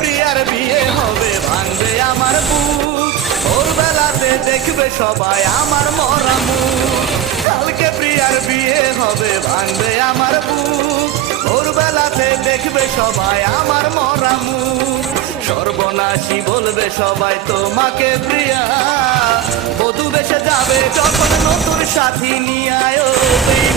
প্রিয়ার বিয়ে হবে ভাঙবে আমার বুক, ভোরবেলাতে দেখবে সবাই আমার মরা মুখ। কালকে প্রিয়ার বিয়ে হবে ভাঙবে আমার বুক, ভোরবেলাতে দেখবে সবাই আমার মরা মুখ। সর্বনাশী বলবে সবাই তোমাকে প্রিয়া, বধূ বেশে যাবে যখন নতুন সাথী নিয়ে আয় প্রিয়া।